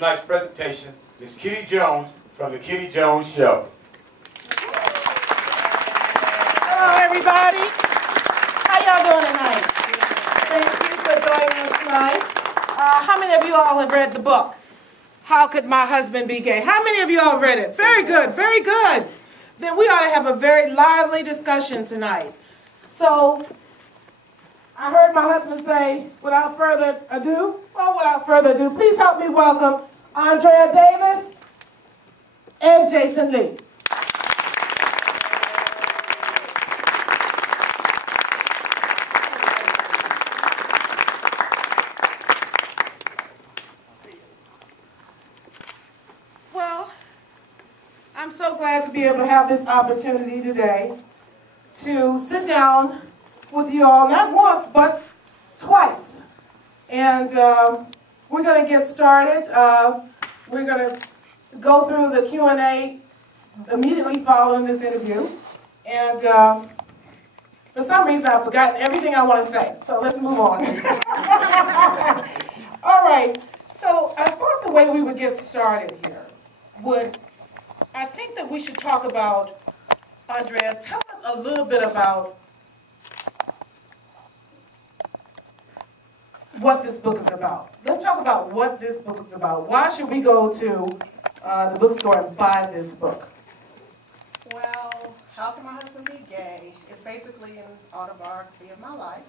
tonight's presentation, Miss Kitty Jones from The Kitty Jones Show. Hello, everybody. How y'all doing tonight? Thank you for joining us tonight. How many of you all have read the book, How Could My Husband Be Gay? How many of you all have read it? Very good, very good. Then we ought to have a very lively discussion tonight. So, I heard my husband say, without further ado, please help me welcome Andrea Davis and Jason Lee. Well, I'm so glad to be able to have this opportunity today to sit down with you all, not once, but twice. And we're going to get started. We're going to go through the Q&A immediately following this interview. And for some reason, I've forgotten everything I want to say. So let's move on. All right. So I thought the way we would get started here I think that we should talk about, Andrea, tell us a little bit about what this book is about. Let's talk about what this book is about. Why should we go to the bookstore and buy this book? Well, How Can My Husband Be Gay? It's basically an autobiography of my life.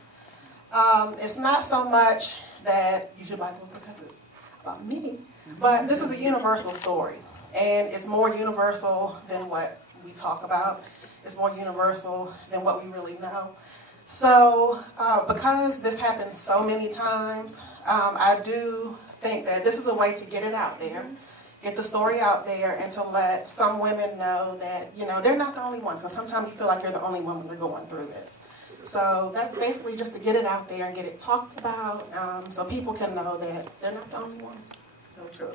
It's not so much that you should buy the book because it's about me, but this is a universal story. And it's more universal than what we talk about. It's more universal than what we really know. So, because this happens so many times, I do think that this is a way to get it out there, get the story out there, and to let some women know that, you know, they're not the only ones. So sometimes you feel like you're the only woman who's going through this. So that's basically just to get it out there and get it talked about, so people can know that they're not the only one. So true.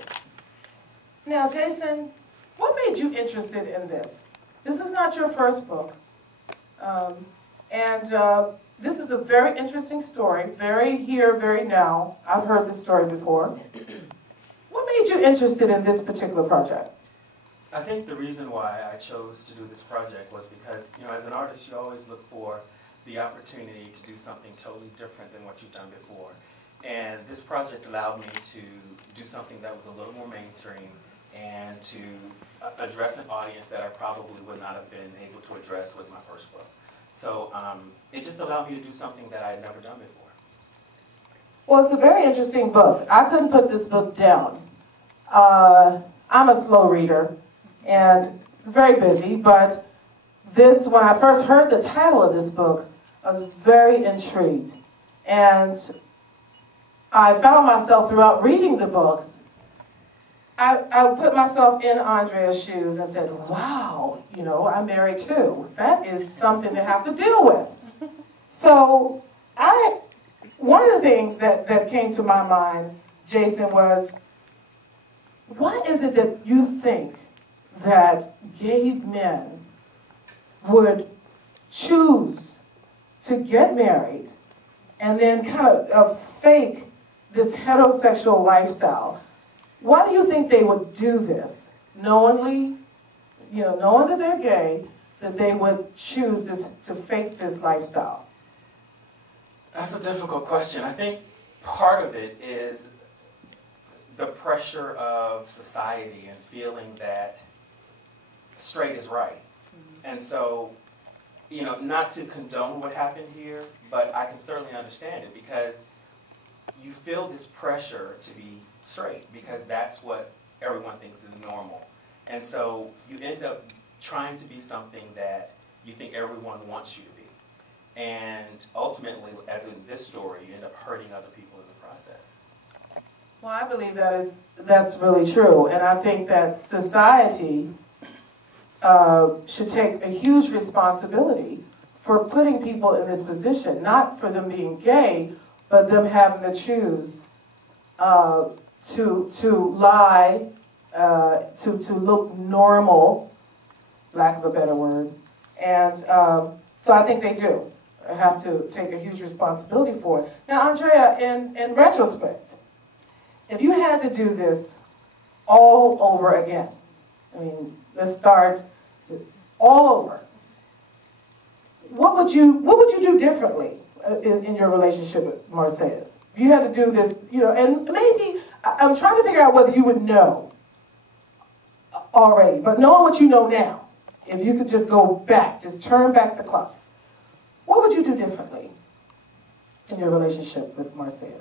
Now, Jason, what made you interested in this? This is not your first book. This is a very interesting story, very here, very now. I've heard this story before. What made you interested in this particular project? I think the reason why I chose to do this project was because, you know, as an artist, you always look for the opportunity to do something totally different than what you've done before. And this project allowed me to do something that was a little more mainstream and to address an audience that I probably would not have been able to address with my first book. So it just allowed me to do something that I had never done before. Well, it's a very interesting book. I couldn't put this book down. I'm a slow reader and very busy, but this, when I first heard the title of this book, I was very intrigued. And I found myself throughout reading the book, I put myself in Andrea's shoes and said, wow, you know, I'm married too. That is something to have to deal with. So one of the things that came to my mind, Jason, was, what is it that you think that gay men would choose to get married and then kind of fake this heterosexual lifestyle? Why do you think they would do this? Knowingly, you know, knowing that they're gay, that they would choose to fake this lifestyle? That's a difficult question. I think part of it is the pressure of society and feeling that straight is right. And so, you know, not to condone what happened here, but I can certainly understand it because you feel this pressure to be straight because that's what everyone thinks is normal. And so you end up trying to be something that you think everyone wants you to be. And ultimately, as in this story, you end up hurting other people in the process. Well, I believe that's really true. And I think that society should take a huge responsibility for putting people in this position, not for them being gay, but them having to choose to lie, to look normal, lack of a better word. And so I think they do have to take a huge responsibility for it. Now, Andrea, in retrospect, if you had to do this all over again. I mean, let's start all over. What would you do differently in your relationship with Marseilles? If you had to do this, and maybe, I'm trying to figure out whether you would know already, but knowing what you know now, if you could just go back, just turn back the clock, what would you do differently in your relationship with Marseilles?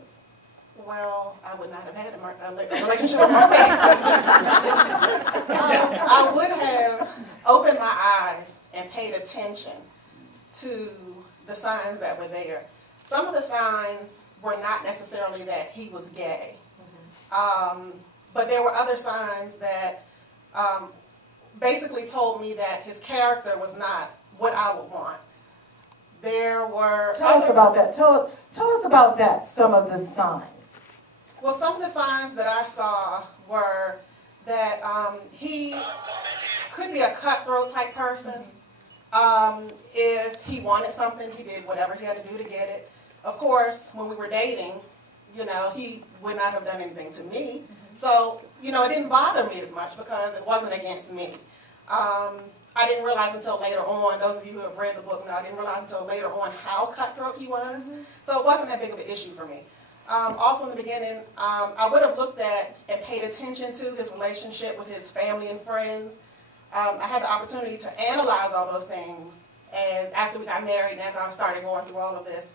Well, I would not have had a relationship with Marseilles. I would have opened my eyes and paid attention to the signs that were there. Some of the signs were not necessarily that he was gay, but there were other signs that basically told me that his character was not what I would want. There were Tell us about that. Tell us about that, some of the signs. Well, some of the signs that I saw were that he could be a cutthroat type person. If he wanted something, he did whatever he had to do to get it. Of course, when we were dating, he would not have done anything to me. So, it didn't bother me as much because it wasn't against me. I didn't realize until later on, those of you who have read the book know, I didn't realize until later on how cutthroat he was. So it wasn't that big of an issue for me. Also in the beginning, I would have looked at and paid attention to his relationship with his family and friends. I had the opportunity to analyze all those things after we got married and as I started going through all of this,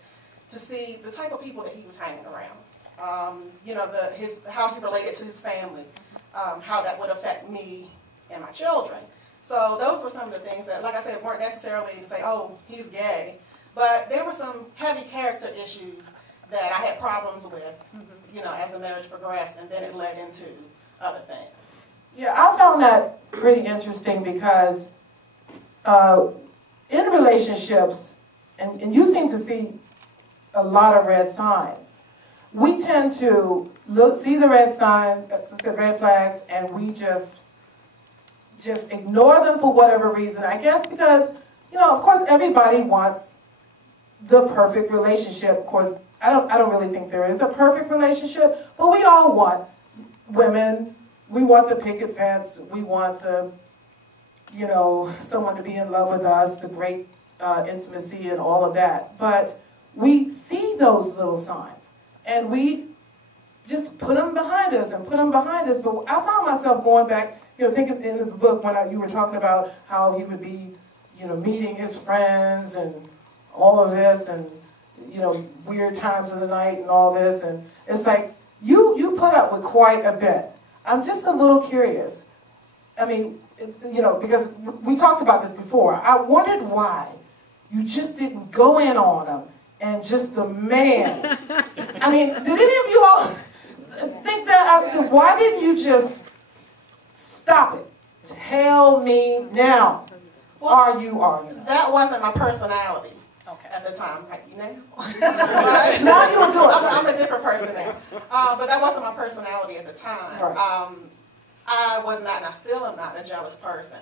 to see the type of people that he was hanging around. How he related to his family, how that would affect me and my children. So those were some of the things that, like I said, weren't necessarily to say, oh, he's gay, but there were some heavy character issues that I had problems with, as the marriage progressed, and then it led into other things. Yeah, I found that pretty interesting because in relationships, and you seem to see a lot of red signs, we tend to see the red signs, red flags, and we just ignore them for whatever reason. I guess because, of course, everybody wants the perfect relationship. Of course, I don't really think there is a perfect relationship, but we all want women. We want the picket fence. We want the, someone to be in love with us, the great intimacy and all of that. But we see those little signs, and we just put them behind us and put them behind us. But I found myself going back, thinking in the book when you were talking about how he would be, meeting his friends and all of this, and weird times of the night and all this, and it's like you put up with quite a bit. I'm just a little curious. I mean, because we talked about this before. I wondered why you just didn't go in on him and just the man. I mean, did any of you all think that? I said, why didn't you just stop it? Tell me now. Well, Are you? That wasn't my personality. At the time, now. Now you would do it. I'm a different person now. But that wasn't my personality at the time. Right. I was not, and I still am not, a jealous person.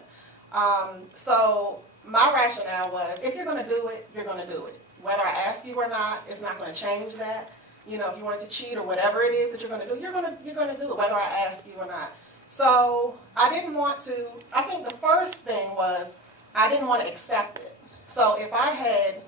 So my rationale was, if you're going to do it, you're going to do it. Whether I ask you or not, it's not going to change that. If you wanted to cheat or whatever it is that you're going to do, you're going to do it, whether I ask you or not. So I didn't want to. I think the first thing was I didn't want to accept it. So if I had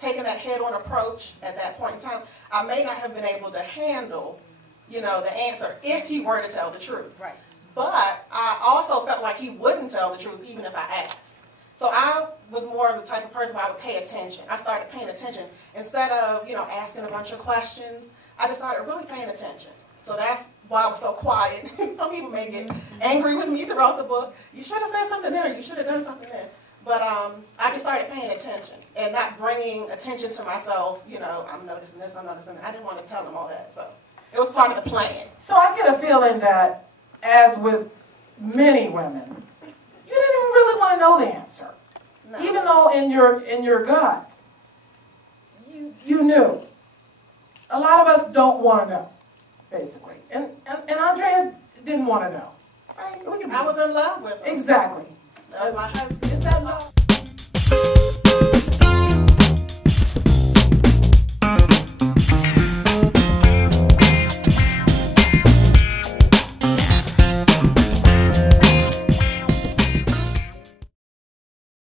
taken that head-on approach at that point in time, I may not have been able to handle, the answer if he were to tell the truth. Right. But I also felt like he wouldn't tell the truth even if I asked. So I was more of the type of person where I would pay attention. I started paying attention. Instead of, asking a bunch of questions, I just started really paying attention. So that's why I was so quiet. Some people may get angry with me throughout the book. You should have said something then, or you should have done something then. But I just started paying attention and not bringing attention to myself, I'm noticing this, I'm noticing that. I didn't want to tell them all that, so it was part of the plan. So I get a feeling that, as with many women, you didn't even really want to know the answer. No. Even though in your gut, you knew. A lot of us don't want to know, basically. And Andrea didn't want to know. Right? I was in love with him. Exactly. That was my husband. Is that love?